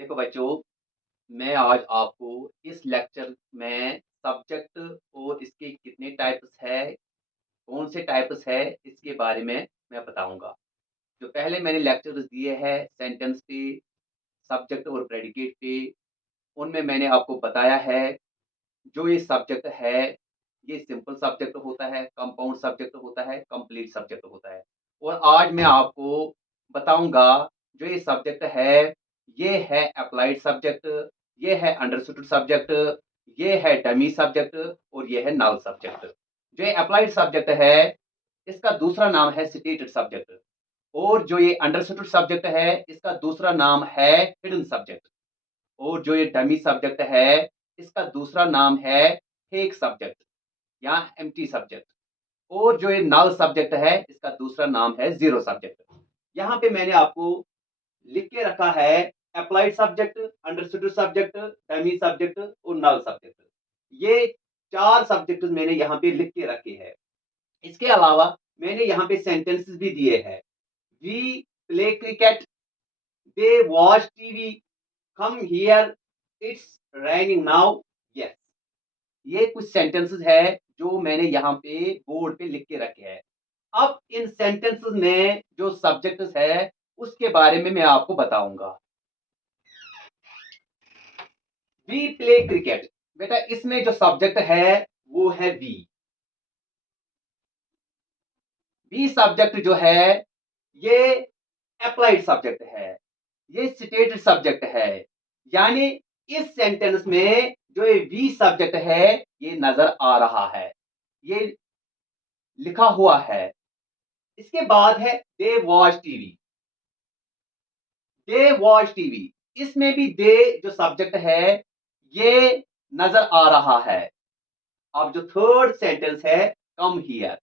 देखो बच्चों, मैं आज आपको इस लेक्चर में सब्जेक्ट और इसके कितने टाइप्स है, कौन से टाइप्स है, इसके बारे में मैं बताऊँगा। जो पहले मैंने लेक्चर्स दिए हैं सेंटेंस पे, सब्जेक्ट और प्रेडिकेट पे, उनमें मैंने आपको बताया है, जो ये सब्जेक्ट है, ये सिंपल सब्जेक्ट होता है, कंपाउंड सब्जेक्ट होता है, कंप्लीट सब्जेक्ट होता है। और आज मैं आपको बताऊँगा, जो ये सब्जेक्ट है, ये है एप्लाइड सब्जेक्ट, ये है अंडरस्टूड सब्जेक्ट, ये है डमी सब्जेक्ट और ये है नल सब्जेक्ट। जो ये एप्लाइड सब्जेक्ट है, इसका दूसरा नाम है स्टेटेड सब्जेक्ट और जो ये अंडरस्टूड सब्जेक्ट है, इसका दूसरा नाम है हिडन सब्जेक्ट। और जो ये डमी सब्जेक्ट है, इसका दूसरा नाम है फेक सब्जेक्ट या एम्प्टी सब्जेक्ट। और जो ये नल सब्जेक्ट है, इसका दूसरा नाम है ज़ीरो सब्जेक्ट। यहाँ पे मैंने आपको लिख के रखा है applied subject, understood subject, dummy subject और नल सब्जेक्ट। ये 4 सब्जेक्ट मैंने यहाँ पे लिख के रखे हैं। इसके अलावा मैंने यहाँ पे सेंटेंसेस भी दिए हैं। We play cricket, they watch TV, come here, it's raining now, yes. ये कुछ सेंटेंसेस है जो मैंने यहाँ पे बोर्ड पे लिख के रखे हैं। अब इन सेंटेंसेस में जो सब्जेक्ट्स है, उसके बारे में मैं आपको बताऊंगा। वी प्ले क्रिकेट, बेटा इसमें जो सब्जेक्ट है वो है वी। वी सब्जेक्ट जो है ये अप्लाइड सब्जेक्ट है, ये स्टेटेड सब्जेक्ट है। यानी इस सेंटेंस में जो ये वी सब्जेक्ट है ये नजर आ रहा है, ये लिखा हुआ है। इसके बाद है दे वॉच टीवी। दे वॉच टीवी, इसमें भी दे जो सब्जेक्ट है ये नजर आ रहा है। अब जो थर्ड सेंटेंस है कम हियर,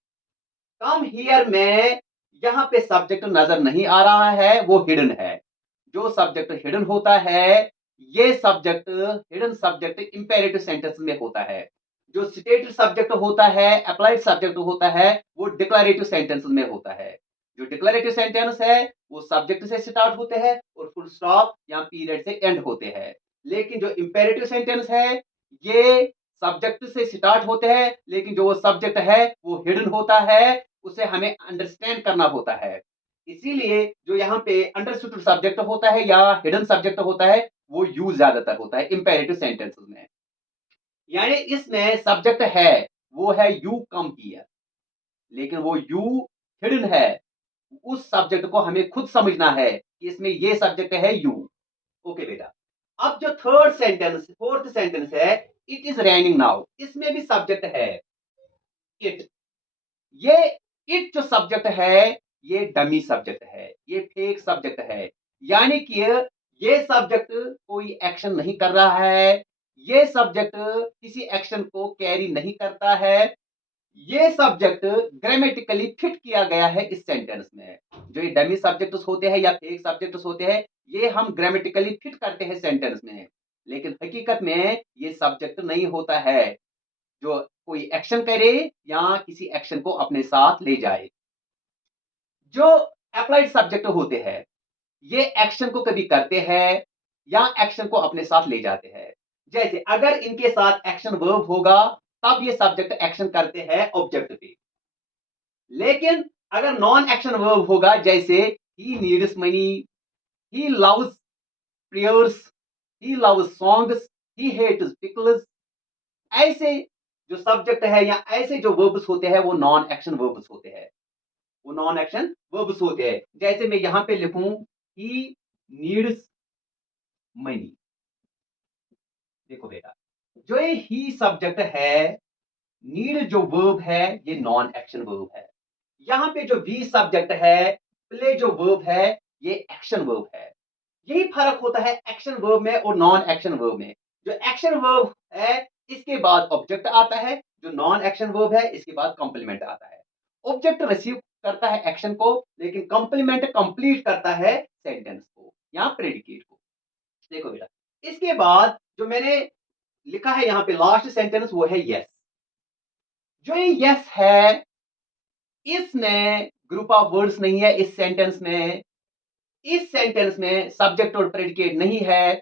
कम हियर में यहां पे सब्जेक्ट नजर नहीं आ रहा है, वो हिडन है। जो सब्जेक्ट हिडन होता है, ये subject hidden subject imperative sentence में होता है। जो स्टेटेड सब्जेक्ट होता है, अप्लाइड सब्जेक्ट होता है, वो डिक्लेरेटिव सेंटेंस में होता है। जो डिक्लेरेटिव सेंटेंस है वो सब्जेक्ट से स्टार्ट होते हैं और फुल स्टॉप या पीरियड से एंड होते हैं। लेकिन जो इंपेरेटिव सेंटेंस है ये सब्जेक्ट से स्टार्ट होते हैं, लेकिन जो वो सब्जेक्ट है वो हिडन होता है, उसे हमें अंडरस्टैंड करना होता है। इसीलिए जो यहाँ पे अंडरस्टूड सब्जेक्ट होता है या हिडन सब्जेक्ट होता है वो यूज ज्यादातर होता है इंपेरेटिव सेंटेंसेस में। यानी इसमें सब्जेक्ट है वो है यू कम हियर, लेकिन वो यू हिडन है। उस सब्जेक्ट को हमें खुद समझना है कि इसमें ये सब्जेक्ट है यू। ओके बेटा, अब जो थर्ड सेंटेंस फोर्थ सेंटेंस है इट इज रेनिंग नाउ, इसमें भी सब्जेक्ट है इट। ये इट जो सब्जेक्ट है ये डमी सब्जेक्ट है, ये फेक सब्जेक्ट है। यानी कि ये सब्जेक्ट कोई एक्शन नहीं कर रहा है, ये सब्जेक्ट किसी एक्शन को कैरी नहीं करता है। ये सब्जेक्ट ग्रामेटिकली फिट किया गया है इस सेंटेंस में। जो ये डमी सब्जेक्ट्स होते हैं या फेक सब्जेक्ट्स होते हैं, ये हम ग्रामेटिकली फिट करते हैं सेंटेंस में, लेकिन हकीकत में ये सब्जेक्ट नहीं होता है जो कोई एक्शन करे या किसी एक्शन को अपने साथ ले जाए। जो अप्लाइड सब्जेक्ट होते हैं ये एक्शन को कभी करते हैं या एक्शन को अपने साथ ले जाते हैं। जैसे अगर इनके साथ एक्शन वर्ब होगा तब ये सब्जेक्ट एक्शन करते हैं ऑब्जेक्ट पे। लेकिन अगर नॉन एक्शन वर्ब होगा, जैसे he needs money, he loves prayers, he loves songs, he hates pickles, ऐसे जो सब्जेक्ट है या ऐसे जो वर्ब्स होते हैं वो नॉन एक्शन वर्ब्स होते हैं, वो नॉन एक्शन वर्ब्स होते हैं। जैसे मैं यहां पे लिखूं ही नीड्स मनी। देखो बेटा, जो ये ही सब्जेक्ट है, नीड जो वर्ब है ये नॉन एक्शन वर्ब है। यहाँ पे जो वी सब्जेक्ट है, प्ले जो वर्ब है ये एक्शन वर्ब है। यही फर्क होता है एक्शन वर्ब में और नॉन एक्शन वर्ब में। जो एक्शन वर्ब है इसके बाद ऑब्जेक्ट आता है, जो नॉन एक्शन वर्ब है इसके बाद कॉम्प्लीमेंट आता है। ऑब्जेक्ट रिसीव करता है एक्शन को, लेकिन कॉम्प्लीमेंट कंप्लीट करता है सेंटेंस को या प्रेडिकेट को। देखो बेटा, इसके बाद जो मैंने लिखा है यहाँ पे लास्ट सेंटेंस वो है यस। जो ये यस है इसमें ग्रुप ऑफ वर्ड्स नहीं है। इस सेंटेंस में सब्जेक्ट और प्रेडिकेट नहीं है,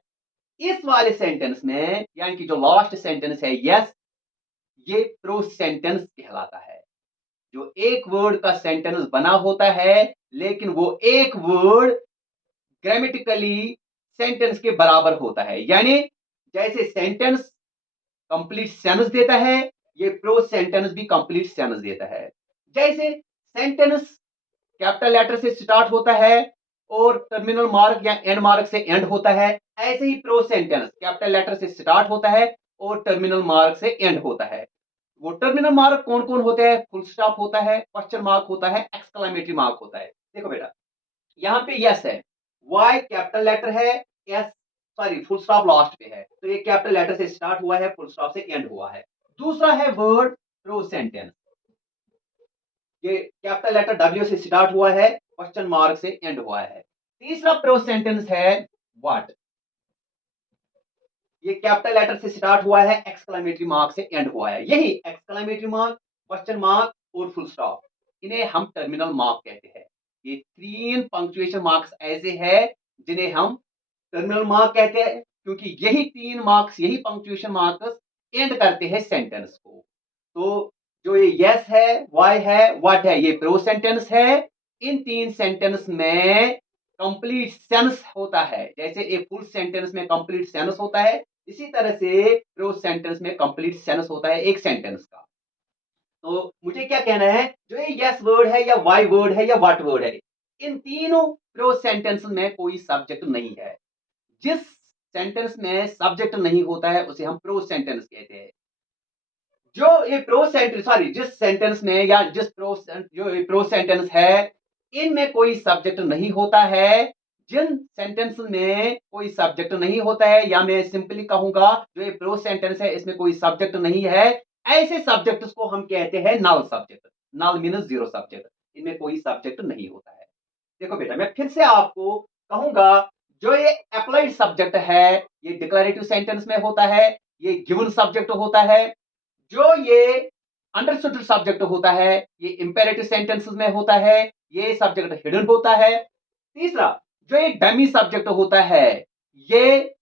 इस वाले सेंटेंस में यानी कि जो लास्ट सेंटेंस है यस, ये प्रोज सेंटेंस कहलाता है। जो एक वर्ड का सेंटेंस बना होता है लेकिन वो एक वर्ड ग्रामेटिकली सेंटेंस के बराबर होता है, यानी जैसे सेंटेंस कंप्लीट सेंस देता है, ये प्रोज सेंटेंस भी कंप्लीट सेंस देता है। जैसे सेंटेंस कैपिटल लेटर से स्टार्ट होता है और टर्मिनल मार्क या एंड मार्क से एंड होता है, ऐसे ही प्रोज सेंटेंस कैपिटल लेटर से स्टार्ट होता है और टर्मिनल मार्क से एंड होता है। वो टर्मिनल मार्क कौन कौन होते हैं? फुल स्टॉप होता है, क्वेश्चन मार्क होता है, एक्सक्लेमेटरी मार्क होता है। देखो बेटा, यहाँ पे यस है, वाई कैपिटल लेटर है, S sorry full stop last पे है, तो ये कैपिटल लेटर से स्टार्ट हुआ है, फुल स्टॉप से एंड हुआ है। दूसरा है वर्ड प्रोज सेंटेंस, ये कैपिटल लेटर डब्ल्यू से स्टार्ट हुआ है, क्वेश्चन मार्क से एंड हुआ है। तीसरा प्रोज सेंटेंस है व्हाट, ये कैपिटल लेटर से स्टार्ट हुआ है, एक्सक्लेमेटरी मार्क से एंड हुआ है। यही एक्सक्लेमेटरी मार्क, क्वेश्चन मार्क और फुल स्टॉप, इन्हें हम टर्मिनल मार्क कहते हैं। ये तीन पंक्चुएशन मार्क्स ऐसे हैं जिन्हें हम टर्मिनल मार्क कहते हैं, क्योंकि यही तीन मार्क्स, यही पंक्चुएशन मार्क्स एंड करते हैं सेंटेंस को। तो जो ये यस है, वाई है, व्हाट है, ये प्रोज सेंटेंस है। इन तीन सेंटेंस में कंप्लीट सेंस होता है, जैसे एक फुल सेंटेंस में कंप्लीट सेंस होता है, इसी तरह से प्रोज सेंटेंस में कंप्लीट सेंस होता है एक सेंटेंस का। तो मुझे क्या कहना है, जो ये यस वर्ड है या वाई वर्ड है या व्हाट वर्ड है, इन तीनों प्रोज सेंटेंस में कोई सब्जेक्ट नहीं है। जिस सेंटेंस में सब्जेक्ट नहीं होता है उसे हम प्रोज सेंटेंस कहते हैं। जो ये प्रोज सेंटेंस सॉरी जिस सेंटेंस में या जिस प्रोज जो ये प्रोज सेंटेंस है, इनमें कोई सब्जेक्ट नहीं होता है। जिन सेंटेंस में कोई सब्जेक्ट नहीं होता है, या मैं सिंपली कहूंगा जो ये प्रोज सेंटेंस है इसमें कोई सब्जेक्ट नहीं है, ऐसे सब्जेक्ट्स को हम कहते हैं नल सब्जेक्ट। नल मीन्स जीरो सब्जेक्ट, इनमें कोई सब्जेक्ट नहीं होता है। देखो बेटा, मैं फिर से आपको कहूंगा, जो ये अप्लाइड सब्जेक्ट है ये डिक्लेरेटिव सेंटेंस में होता है, ये गिवन सब्जेक्ट होता है। जो ये अंडरस्टूड सब्जेक्ट होता है ये इंपेरेटिव सेंटेंसेस में होता है, ये सब्जेक्ट हिडन होता है। तीसरा, जो ये डमी सब्जेक्ट होता है, ये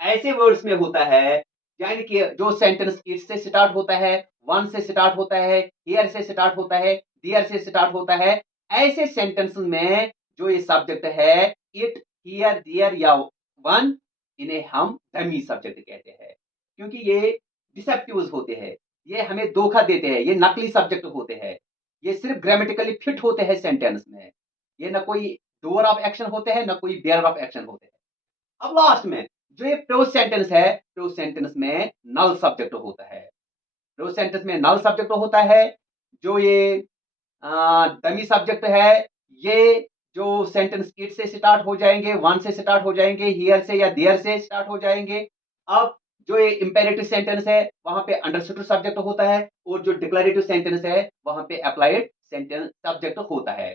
ऐसे वर्ड्स में होता है यानी कि जो सेंटेंस इट से स्टार्ट होता है, वन से स्टार्ट होता है, हियर से स्टार्ट होता है, डियर से स्टार्ट होता है, ऐसे सेंटेंस में जो ये सब्जेक्ट है इट, हियर, डियर या वन, इन्हें हम डमी सब्जेक्ट कहते हैं, क्योंकि ये डिसेप्टिव्स होते हैं, ये हमें धोखा देते हैं, ये नकली सब्जेक्ट होते हैं, ये सिर्फ ग्रामेटिकली फिट होते हैं सेंटेंस में, ये ना कोई डूअर ऑफ एक्शन होते हैं ना कोई बेयर ऑफ एक्शन होते हैं। अब लास्ट में जो ये प्रोज सेंटेंस है, प्रोज सेंटेंस में नल सब्जेक्ट होता है। प्रोज सेंटेंस में नल सब्जेक्ट होता है। जो ये डमी सब्जेक्ट है, ये जो सेंटेंस इट से स्टार्ट हो जाएंगे, वन से स्टार्ट हो जाएंगे, हियर से या देयर से स्टार्ट हो जाएंगे। अब जो ये इंपेरेटिव सेंटेंस है वहां पे अंडरस्टूड सब्जेक्ट होता है, और जो डिक्लेरेटिव सेंटेंस है वहां पे अप्लाइड सेंटेंस सब्जेक्ट होता है।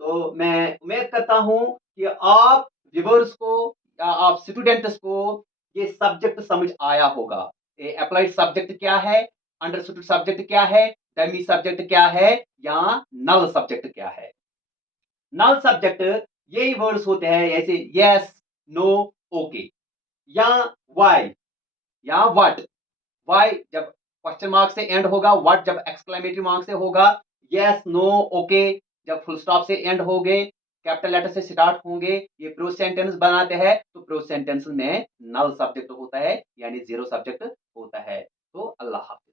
तो मैं उम्मीद करता हूं कि आप व्यूअर्स को या आप स्टूडेंट्स को ये सब्जेक्ट समझ आया होगा। ये अप्लाइड सब्जेक्ट क्या है, अंडरस्टूड सब्जेक्ट क्या है, डमी सब्जेक्ट क्या है, या नल सब्जेक्ट क्या है। नल सब्जेक्ट यही वर्ड्स होते हैं, जैसे यस, नो, ओके, या वाई या व्हाट। वाई जब क्वेश्चन मार्क से एंड होगा, व्हाट जब एक्सक्लेमेटरी मार्क से होगा, यस, नो, ओके जब फुल स्टॉप से एंड होंगे, कैपिटल लेटर से स्टार्ट होंगे, ये प्रोज सेंटेंस बनाते हैं। तो प्रोज सेंटेंस में नल सब्जेक्ट होता है यानी जीरो सब्जेक्ट होता है। तो अल्लाह हाफ़िज़।